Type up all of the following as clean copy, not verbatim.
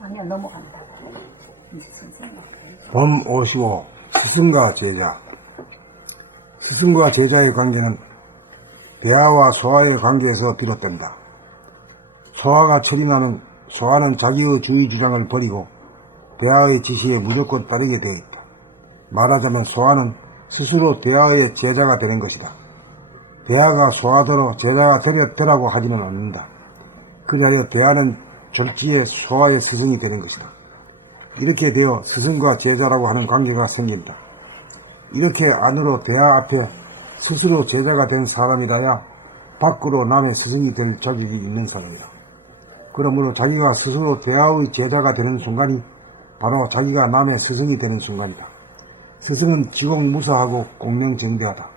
아니야, 넘어간다. 이제 선생님. 봄 55. 스승과 제자. 스승과 제자의 관계는 대하와 소하의 관계에서 비롯된다. 소하가 철이 나는 소하는 자기의 주의 주장을 버리고 대하의 지시에 무조건 따르게 되어 있다. 말하자면 소하는 스스로 대하의 제자가 되는 것이다. 대하가 소하대로 제자가 되라고 하지는 않는다. 그리하여 대하는 졸지에 소하의 스승이 되는 것이다. 이렇게 되어 스승과 제자라고 하는 관계가 생긴다. 이렇게 안으로 대하 앞에 스스로 제자가 된 사람이라야 밖으로 남의 스승이 될 자격이 있는 사람이다. 그러므로 자기가 스스로 대하의 제자가 되는 순간이 바로 자기가 남의 스승이 되는 순간이다. 스승은 지공무사하고 공명정대하다.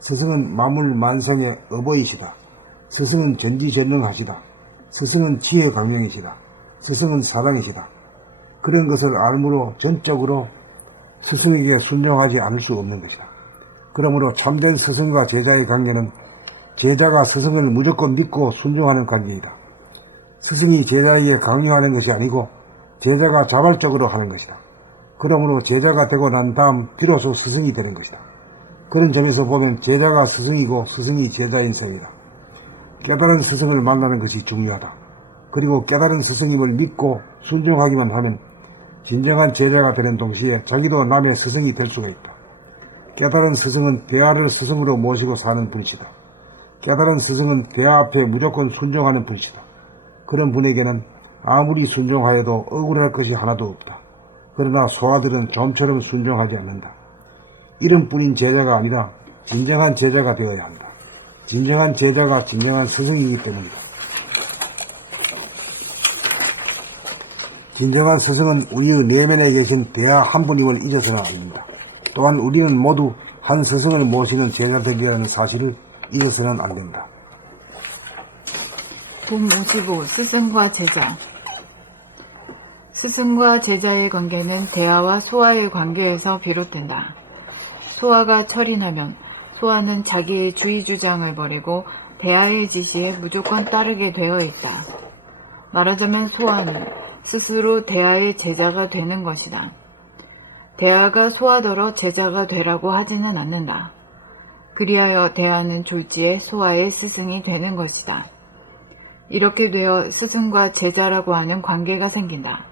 스승은 만물만성의 어버이시다. 스승은 전지전능하시다. 스승은 지혜강명이시다. 스승은 사랑이시다. 그런 것을 알므로 전적으로 스승에게 순종하지 않을 수 없는 것이다. 그러므로 참된 스승과 제자의 관계는 제자가 스승을 무조건 믿고 순종하는 관계이다. 스승이 제자에게 강요하는 것이 아니고 제자가 자발적으로 하는 것이다. 그러므로 제자가 되고 난 다음 비로소 스승이 되는 것이다. 그런 점에서 보면 제자가 스승이고 스승이 제자인 셈이다. 깨달은 스승을 만나는 것이 중요하다. 그리고 깨달은 스승임을 믿고 순종하기만 하면 진정한 제자가 되는 동시에 자기도 남의 스승이 될 수가 있다. 깨달은 스승은 대하를 스승으로 모시고 사는 분이시다. 깨달은 스승은 대하 앞에 무조건 순종하는 분이시다. 그런 분에게는 아무리 순종하여도 억울할 것이 하나도 없다. 그러나 소하들은 좀처럼 순종하지 않는다. 이름뿐인 제자가 아니라 진정한 제자가 되어야 한다. 진정한 제자가 진정한 스승이기 때문이다. 진정한 스승은 우리의 내면에 계신 대하 한 분임을 잊어서는 안 된다. 또한 우리는 모두 한 스승을 모시는 제자들이라는 사실을 잊어서는 안 된다. 봄 55. 스승과 제자. 스승과 제자의 관계는 대하와 소하의 관계에서 비롯된다. 소하가 철이 나면 소하는 자기의 주의 주장을 버리고 대하의 지시에 무조건 따르게 되어 있다. 말하자면 소하는 스스로 대하의 제자가 되는 것이다. 대하가 소하더러 제자가 되라고 하지는 않는다. 그리하여 대하는 졸지에 소하의 스승이 되는 것이다. 이렇게 되어 스승과 제자라고 하는 관계가 생긴다.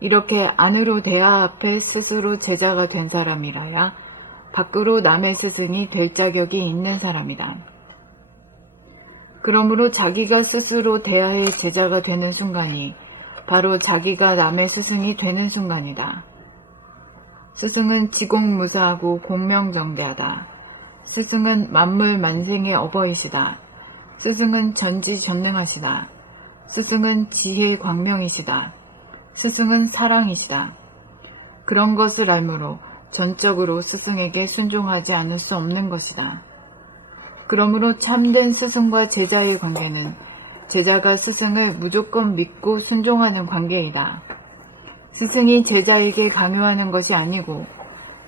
이렇게 안으로 대하 앞에 스스로 제자가 된 사람이라야 밖으로 남의 스승이 될 자격이 있는 사람이다. 그러므로 자기가 스스로 대하의 제자가 되는 순간이 바로 자기가 남의 스승이 되는 순간이다. 스승은 지공무사하고 공명정대하다. 스승은 만물만생의 어버이시다. 스승은 전지전능하시다. 스승은 지혜의 광명이시다. 스승은 사랑이시다. 그런 것을 알므로 전적으로 스승에게 순종하지 않을 수 없는 것이다. 그러므로 참된 스승과 제자의 관계는 제자가 스승을 무조건 믿고 순종하는 관계이다. 스승이 제자에게 강요하는 것이 아니고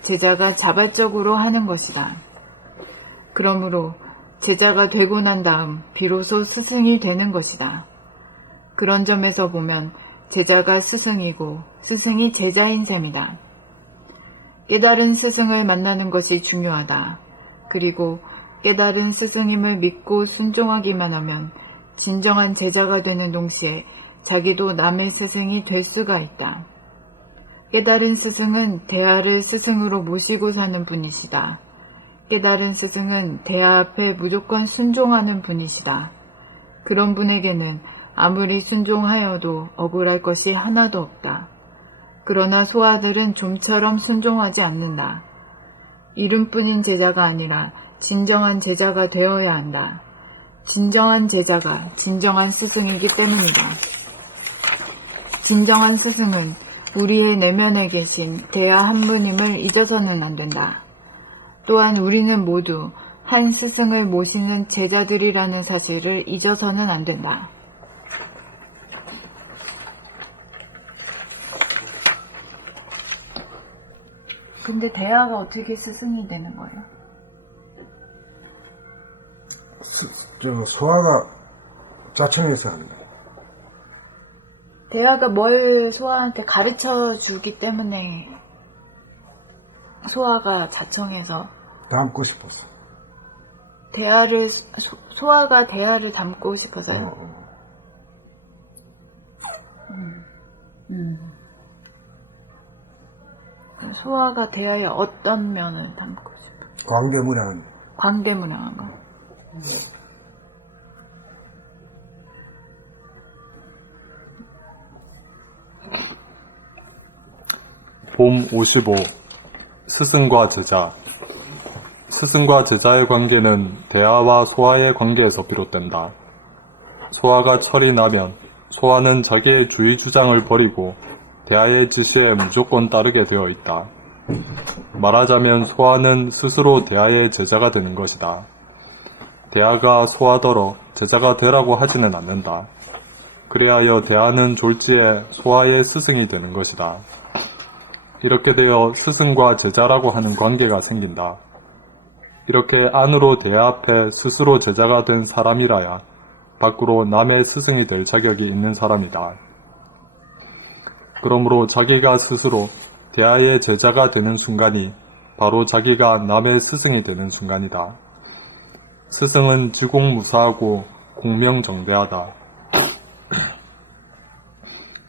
제자가 자발적으로 하는 것이다. 그러므로 제자가 되고 난 다음 비로소 스승이 되는 것이다. 그런 점에서 보면 제자가 스승이고 스승이 제자인 셈이다. 깨달은 스승을 만나는 것이 중요하다. 그리고 깨달은 스승임을 믿고 순종하기만 하면 진정한 제자가 되는 동시에 자기도 남의 스승이 될 수가 있다. 깨달은 스승은 대하를 스승으로 모시고 사는 분이시다. 깨달은 스승은 대하 앞에 무조건 순종하는 분이시다. 그런 분에게는 아무리 순종하여도 억울할 것이 하나도 없다. 그러나 소하들은 좀처럼 순종하지 않는다. 이름뿐인 제자가 아니라 진정한 제자가 되어야 한다. 진정한 제자가 진정한 스승이기 때문이다. 진정한 스승은 우리의 내면에 계신 대하 한 분임을 잊어서는 안 된다. 또한 우리는 모두 한 스승을 모시는 제자들이라는 사실을 잊어서는 안 된다. 근데 대하가 어떻게 스승이 되는 거예요? 소하가 자청해서 합니다. 대하가 뭘 소아한테 가르쳐 주기 때문에 소아가 자청해서 닮고 싶었어. 소아가 대하를 닮고 싶어서요. 소아가 대하의 어떤 면을 닮고 싶어? 광대문화는 광대문화한 거. 봄 55. 스승과 제자. 스승과 제자의 관계는 대하와 소아의 관계에서 비롯된다. 소아가 철이 나면 소아는 자기의 주의 주장을 버리고 대하의 지시에 무조건 따르게 되어 있다. 말하자면 소아는 스스로 대하의 제자가 되는 것이다. 대하가 소아더러 제자가 되라고 하지는 않는다. 그리하여 대하는 졸지에 소아의 스승이 되는 것이다. 이렇게 되어 스승과 제자라고 하는 관계가 생긴다. 이렇게 안으로 대하 앞에 스스로 제자가 된 사람이라야 밖으로 남의 스승이 될 자격이 있는 사람이다. 그러므로 자기가 스스로 대하의 제자가 되는 순간이 바로 자기가 남의 스승이 되는 순간이다. 스승은 지공무사하고 공명정대하다.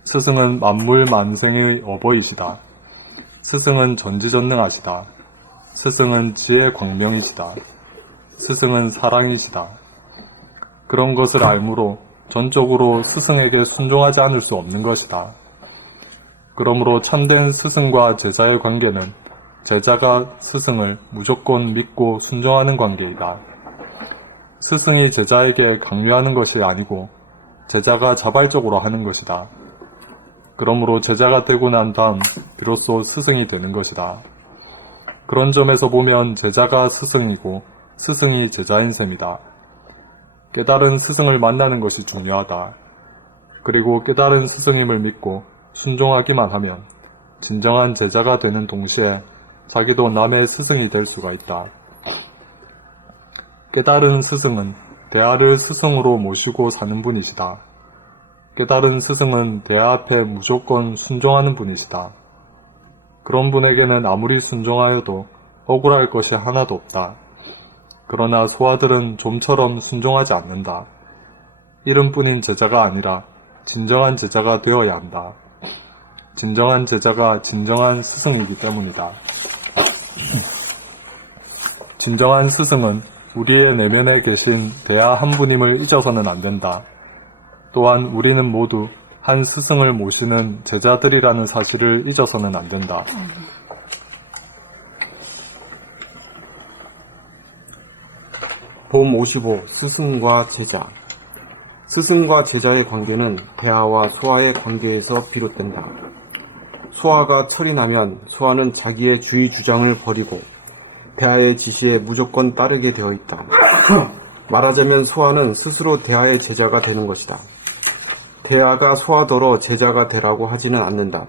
스승은 만물 만생의 어버이시다. 스승은 전지전능하시다. 스승은 지혜 광명이시다. 스승은 사랑이시다. 그런 것을 알므로 전적으로 스승에게 순종하지 않을 수 없는 것이다. 그러므로 참된 스승과 제자의 관계는 제자가 스승을 무조건 믿고 순종하는 관계이다. 스승이 제자에게 강요하는 것이 아니고 제자가 자발적으로 하는 것이다. 그러므로 제자가 되고 난 다음 비로소 스승이 되는 것이다. 그런 점에서 보면 제자가 스승이고 스승이 제자인 셈이다. 깨달은 스승을 만나는 것이 중요하다. 그리고 깨달은 스승임을 믿고 순종하기만 하면 진정한 제자가 되는 동시에 자기도 남의 스승이 될 수가 있다. 깨달은 스승은 대하를 스승으로 모시고 사는 분이시다. 깨달은 스승은 대하 앞에 무조건 순종하는 분이시다. 그런 분에게는 아무리 순종하여도 억울할 것이 하나도 없다. 그러나 소아들은 좀처럼 순종하지 않는다. 이름뿐인 제자가 아니라 진정한 제자가 되어야 한다. 진정한 제자가 진정한 스승이기 때문이다. 진정한 스승은 우리의 내면에 계신 대하 한 분임을 잊어서는 안 된다. 또한 우리는 모두 한 스승을 모시는 제자들이라는 사실을 잊어서는 안 된다. 봄 55. 스승과 제자. 스승과 제자의 관계는 대하와 소아의 관계에서 비롯된다. 소아가 철이 나면 소아는 자기의 주의 주장을 버리고 대하의 지시에 무조건 따르게 되어 있다. 말하자면 소아는 스스로 대하의 제자가 되는 것이다. 대하가 소아더러 제자가 되라고 하지는 않는다.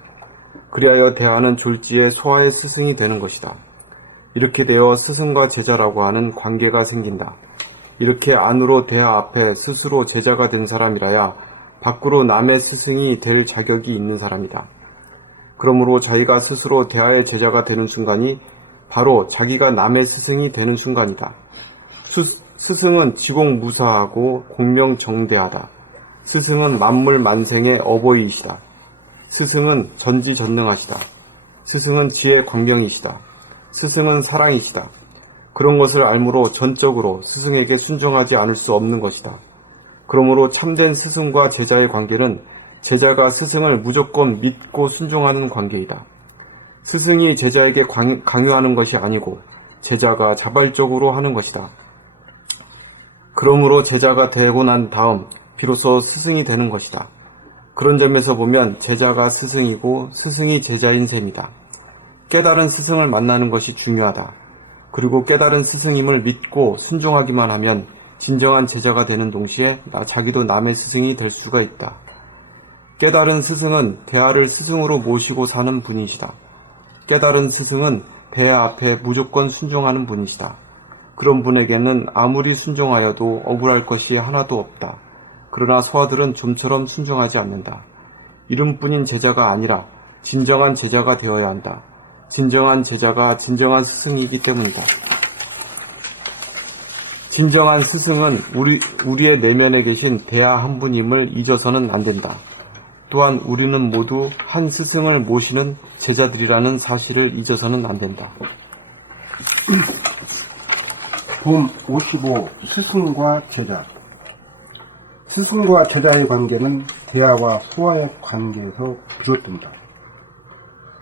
그리하여 대하는 졸지에 소아의 스승이 되는 것이다. 이렇게 되어 스승과 제자라고 하는 관계가 생긴다. 이렇게 안으로 대하 앞에 스스로 제자가 된 사람이라야 밖으로 남의 스승이 될 자격이 있는 사람이다. 그러므로 자기가 스스로 대하의 제자가 되는 순간이 바로 자기가 남의 스승이 되는 순간이다. 스승은 지공무사하고 공명정대하다. 스승은 만물 만생의 어버이이시다. 스승은 전지전능하시다. 스승은 지혜 광명이시다. 스승은 사랑이시다. 그런 것을 알므로 전적으로 스승에게 순종하지 않을 수 없는 것이다. 그러므로 참된 스승과 제자의 관계는 제자가 스승을 무조건 믿고 순종하는 관계이다. 스승이 제자에게 강요하는 것이 아니고 제자가 자발적으로 하는 것이다. 그러므로 제자가 되고 난 다음 비로소 스승이 되는 것이다. 그런 점에서 보면 제자가 스승이고 스승이 제자인 셈이다. 깨달은 스승을 만나는 것이 중요하다. 그리고 깨달은 스승임을 믿고 순종하기만 하면 진정한 제자가 되는 동시에 자기도 남의 스승이 될 수가 있다. 깨달은 스승은 대하를 스승으로 모시고 사는 분이시다. 깨달은 스승은 대하 앞에 무조건 순종하는 분이시다. 그런 분에게는 아무리 순종하여도 억울할 것이 하나도 없다. 그러나 소아들은 좀처럼 순종하지 않는다. 이름뿐인 제자가 아니라 진정한 제자가 되어야 한다. 진정한 제자가 진정한 스승이기 때문이다. 진정한 스승은 우리의 내면에 계신 대하 한 분임을 잊어서는 안 된다. 또한 우리는 모두 한 스승을 모시는 제자들이라는 사실을 잊어서는 안 된다. 봄 55 스승과 제자. 스승과 제자의 관계는 대하와 소화의 관계에서 비롯된다.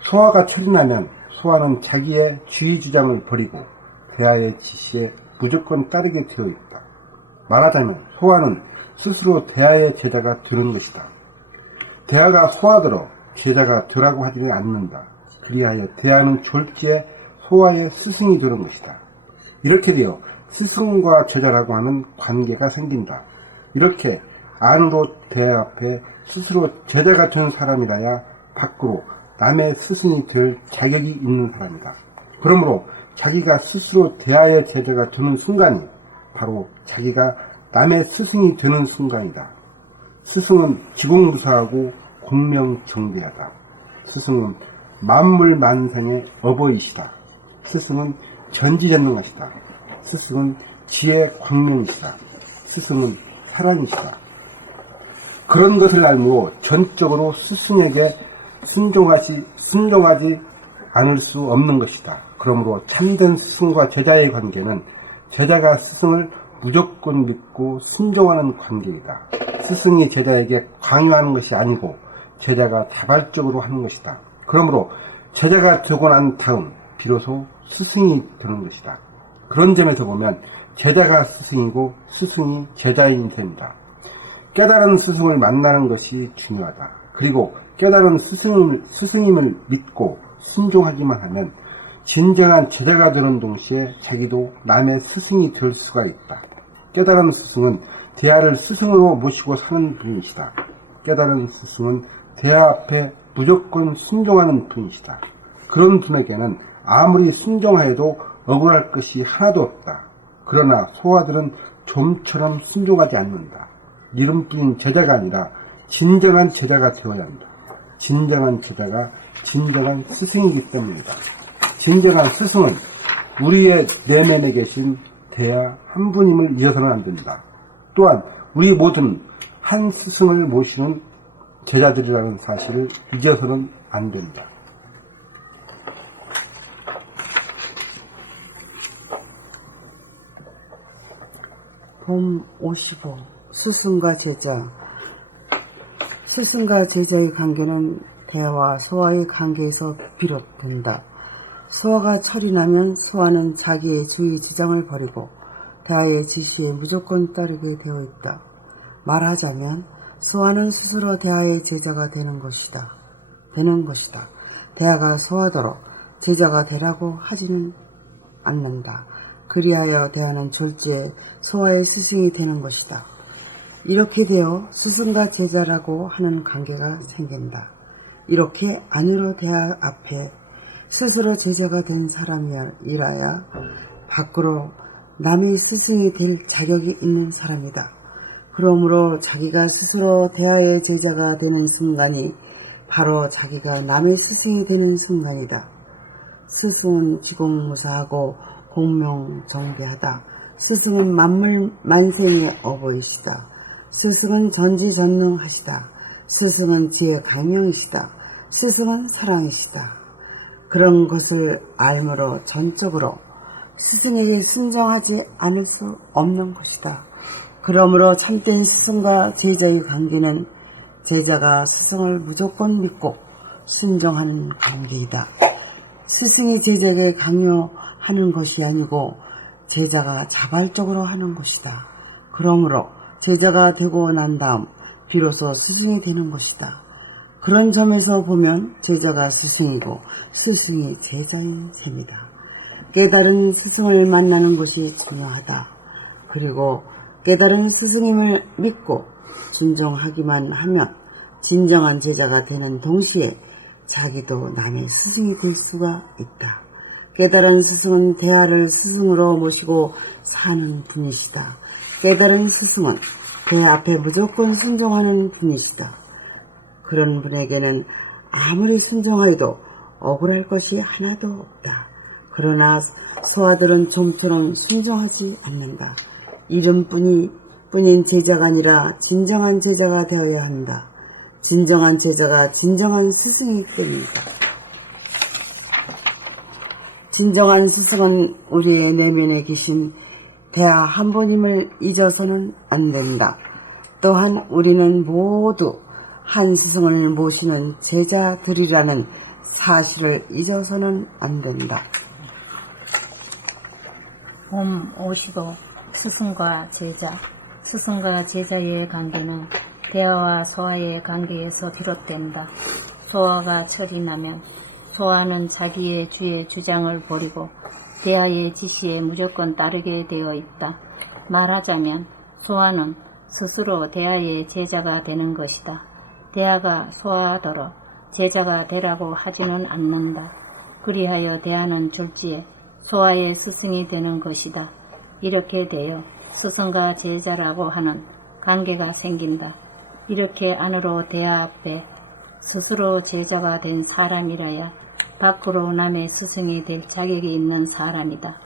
소화가 철이나면 소화는 자기의 주의주장을 버리고 대하의 지시에 무조건 따르게 되어 있다. 말하자면 소화는 스스로 대하의 제자가 되는 것이다. 대하가 소화대로 제자가 되라고 하지는 않는다. 그리하여 대하는 졸지에 소화의 스승이 되는 것이다. 이렇게 되어 스승과 제자라고 하는 관계가 생긴다. 이렇게 안으로 대하 앞에 스스로 제자가 된 사람이라야 밖으로 남의 스승이 될 자격이 있는 사람이다. 그러므로 자기가 스스로 대하의 제자가 되는 순간이 바로 자기가 남의 스승이 되는 순간이다. 스승은 지공무사하고 공명정대하다. 스승은 만물만상의 어버이시다. 스승은 전지전능하시다. 스승은 지혜 광명이시다. 스승은 사랑이시다. 그런 것을 알므로 전적으로 스승에게 순종하지 않을 수 없는 것이다. 그러므로 참된 스승과 제자의 관계는 제자가 스승을 무조건 믿고 순종하는 관계이다. 스승이 제자에게 강요하는 것이 아니고 제자가 자발적으로 하는 것이다. 그러므로 제자가 되고 난 다음 비로소 스승이 되는 것이다. 그런 점에서 보면 제자가 스승이고 스승이 제자인 셈이다. 깨달은 스승을 만나는 것이 중요하다. 그리고 깨달은 스승임을 믿고 순종하기만 하면 진정한 제자가 되는 동시에 자기도 남의 스승이 될 수가 있다. 깨달은 스승은 대하를 스승으로 모시고 사는 분이시다. 깨달은 스승은 대하 앞에 무조건 순종하는 분이시다. 그런 분에게는 아무리 순종하여도 억울할 것이 하나도 없다. 그러나 소화들은 좀처럼 순종하지 않는다. 이름뿐인 제자가 아니라 진정한 제자가 되어야 한다. 진정한 제자가 진정한 스승이기 때문이다. 진정한 스승은 우리의 내면에 계신 대하 한 분임을 잊어서는 안 된다. 또한 우리 모두는 한 스승을 모시는 제자들이라는 사실을 잊어서는 안 된다. 봄 55 스승과 제자. 스승과 제자의 관계는 대하와 소화의 관계에서 비롯된다. 소화가 철이 나면 소화는 자기의 주의 주장을 버리고 대하의 지시에 무조건 따르게 되어 있다. 말하자면 소화는 스스로 대하의 제자가 되는 것이다. 대하가 소화대로 제자가 되라고 하지는 않는다. 그리하여 대하는 졸지에 소화의 스승이 되는 것이다. 이렇게 되어 스승과 제자라고 하는 관계가 생긴다. 이렇게 안으로 대하 앞에 스스로 제자가 된 사람이라야 밖으로 남의 스승이 될 자격이 있는 사람이다. 그러므로 자기가 스스로 대하의 제자가 되는 순간이 바로 자기가 남의 스승이 되는 순간이다. 스승은 지공무사하고 공명정대하다. 스승은 만물 만생의 어버이시다. 스승은 전지전능하시다. 스승은 지혜 강명이시다. 스승은 사랑이시다. 그런 것을 알므로 전적으로 스승에게 순종하지 않을 수 없는 것이다. 그러므로 참된 스승과 제자의 관계는 제자가 스승을 무조건 믿고 순종하는 관계이다. 스승이 제자에게 강요하는 것이 아니고 제자가 자발적으로 하는 것이다. 그러므로 제자가 되고 난 다음 비로소 스승이 되는 것이다. 그런 점에서 보면 제자가 스승이고 스승이 제자인 셈이다. 깨달은 스승을 만나는 것이 중요하다. 그리고 깨달은 스승임을 믿고 순종하기만 하면 진정한 제자가 되는 동시에 자기도 남의 스승이 될 수가 있다. 깨달은 스승은 대하를 스승으로 모시고 사는 분이시다. 깨달은 스승은 대하 앞에 무조건 순종하는 분이시다. 그런 분에게는 아무리 순종하여도 억울할 것이 하나도 없다. 그러나 소아들은 좀처럼 순종하지 않는다. 이름뿐인 제자가 아니라 진정한 제자가 되어야 한다. 진정한 제자가 진정한 스승이기 때문이다. 진정한 스승은 우리의 내면에 계신 대하 한번임을 잊어서는 안 된다. 또한 우리는 모두 한 스승을 모시는 제자들이라는 사실을 잊어서는 안 된다. 봄 55. 스승과 제자. 스승과 제자의 관계는 대하와 소아의 관계에서 비롯된다. 소아가 철이 나면 소아는 자기의 주의 주장을 버리고 대하의 지시에 무조건 따르게 되어 있다. 말하자면 소아는 스스로 대하의 제자가 되는 것이다. 대하가 소아더러 제자가 되라고 하지는 않는다. 그리하여 대하는 졸지에 소아의 스승이 되는 것이다. 이렇게 되어 스승과 제자라고 하는 관계가 생긴다. 이렇게 안으로 대하 앞에 스스로 제자가 된 사람이라야 밖으로 남의 스승이 될 자격이 있는 사람이다.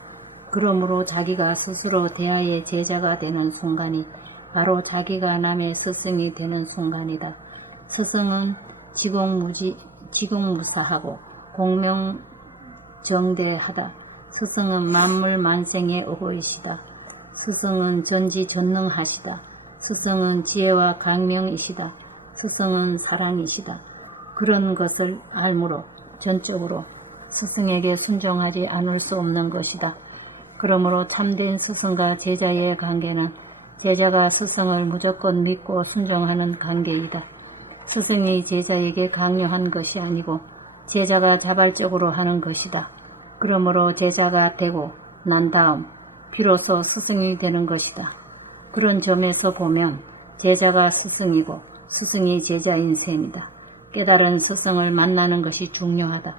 그러므로 자기가 스스로 대하의 제자가 되는 순간이 바로 자기가 남의 스승이 되는 순간이다. 스승은 지공무사하고 공명정대하다. 스승은 만물 만생의 어버이시다. 스승은 전지전능하시다. 스승은 지혜와 강명이시다. 스승은 사랑이시다. 그런 것을 알므로 전적으로 스승에게 순종하지 않을 수 없는 것이다. 그러므로 참된 스승과 제자의 관계는 제자가 스승을 무조건 믿고 순종하는 관계이다. 스승이 제자에게 강요한 것이 아니고 제자가 자발적으로 하는 것이다. 그러므로 제자가 되고 난 다음 비로소 스승이 되는 것이다. 그런 점에서 보면 제자가 스승이고 스승이 제자인 셈이다. 깨달은 스승을 만나는 것이 중요하다.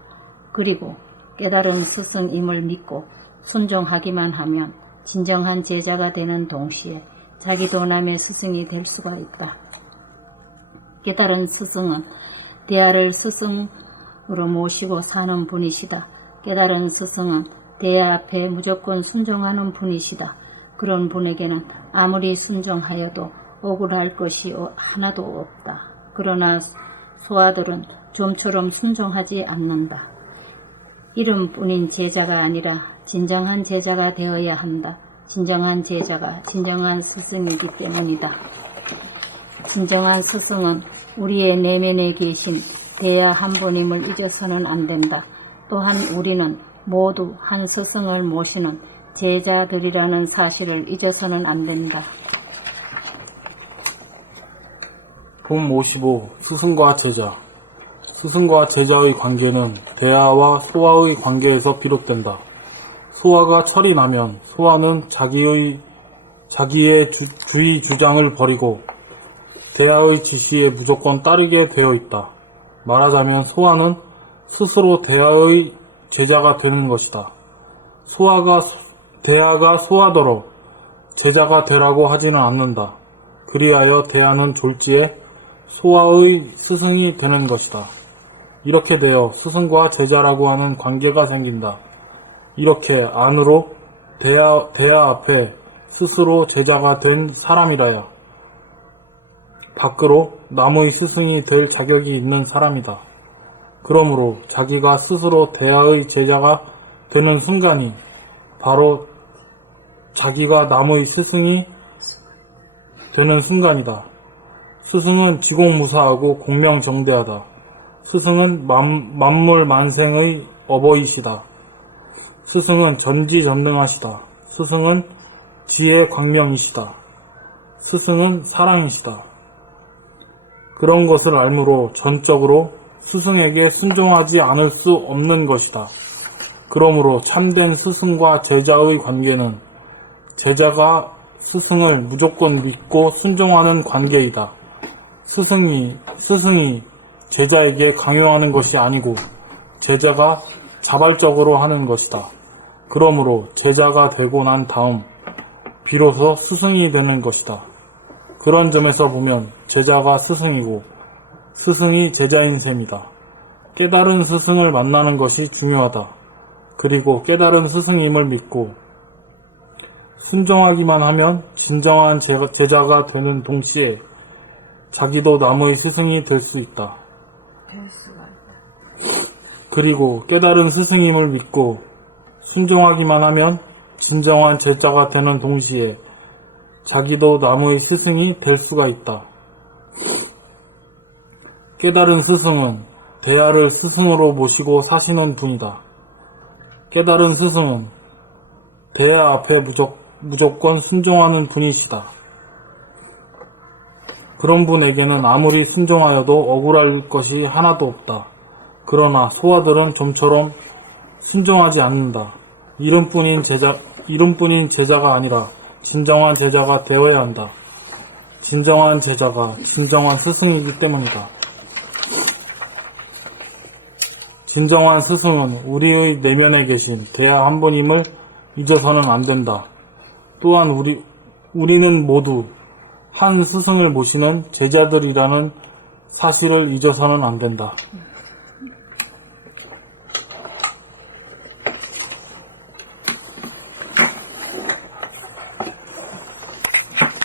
그리고 깨달은 스승임을 믿고 순종하기만 하면 진정한 제자가 되는 동시에 자기도 남의 스승이 될 수가 있다. 깨달은 스승은 대하를 스승으로 모시고 사는 분이시다. 깨달은 스승은 대하 앞에 무조건 순종하는 분이시다. 그런 분에게는 아무리 순종하여도 억울할 것이 하나도 없다. 그러나 소아들은 좀처럼 순종하지 않는다. 이름뿐인 제자가 아니라 진정한 제자가 되어야 한다. 진정한 제자가 진정한 스승이기 때문이다. 진정한 스승은 우리의 내면에 계신 대하 한분임을 잊어서는 안 된다. 또한 우리는 모두 한 스승을 모시는 제자들이라는 사실을 잊어서는 안 된다. 봄 55. 스승과 제자. 스승과 제자의 관계는 대하와 소아의 관계에서 비롯된다. 소아가 철이 나면 소아는 자기의 주의 주장을 버리고 대하의 지시에 무조건 따르게 되어 있다. 말하자면 소아는 스스로 대하의 제자가 되는 것이다. 대하가 소아더러 제자가 되라고 하지는 않는다. 그리하여 대하는 졸지에 소아의 스승이 되는 것이다. 이렇게 되어 스승과 제자라고 하는 관계가 생긴다. 이렇게 안으로 대하 앞에 스스로 제자가 된 사람이라야 밖으로 남의 스승이 될 자격이 있는 사람이다. 그러므로 자기가 스스로 대하의 제자가 되는 순간이 바로 자기가 남의 스승이 되는 순간이다. 스승은 지공무사하고 공명정대하다. 스승은 만물 만생의 어버이시다. 스승은 전지전능하시다. 스승은 지혜 광명이시다. 스승은 사랑이시다. 그런 것을 알므로 전적으로 스승에게 순종하지 않을 수 없는 것이다. 그러므로 참된 스승과 제자의 관계는 제자가 스승을 무조건 믿고 순종하는 관계이다. 스승이 제자에게 강요하는 것이 아니고 제자가 자발적으로 하는 것이다. 그러므로 제자가 되고 난 다음 비로소 스승이 되는 것이다. 그런 점에서 보면 제자가 스승이고 스승이 제자인 셈이다. 깨달은 스승을 만나는 것이 중요하다. 그리고 깨달은 스승임을 믿고 순종하기만 하면 진정한 제자가 되는 동시에 자기도 남의 스승이 될 수 있다. 그리고 깨달은 스승임을 믿고 순종하기만 하면 진정한 제자가 되는 동시에 자기도 남의 스승이 될 수가 있다. 깨달은 스승은 대하를 스승으로 모시고 사시는 분이다. 깨달은 스승은 대하 앞에 무조건 순종하는 분이시다. 그런 분에게는 아무리 순종하여도 억울할 것이 하나도 없다. 그러나 소아들은 좀처럼 순종하지 않는다. 이름뿐인 제자가 아니라 진정한 제자가 되어야 한다. 진정한 제자가 진정한 스승이기 때문이다. 진정한 스승은 우리의 내면에 계신 대하 한 분임을 잊어서는 안 된다. 또한 우리는 모두 한 스승을 모시는 제자들이라는 사실을 잊어서는 안 된다.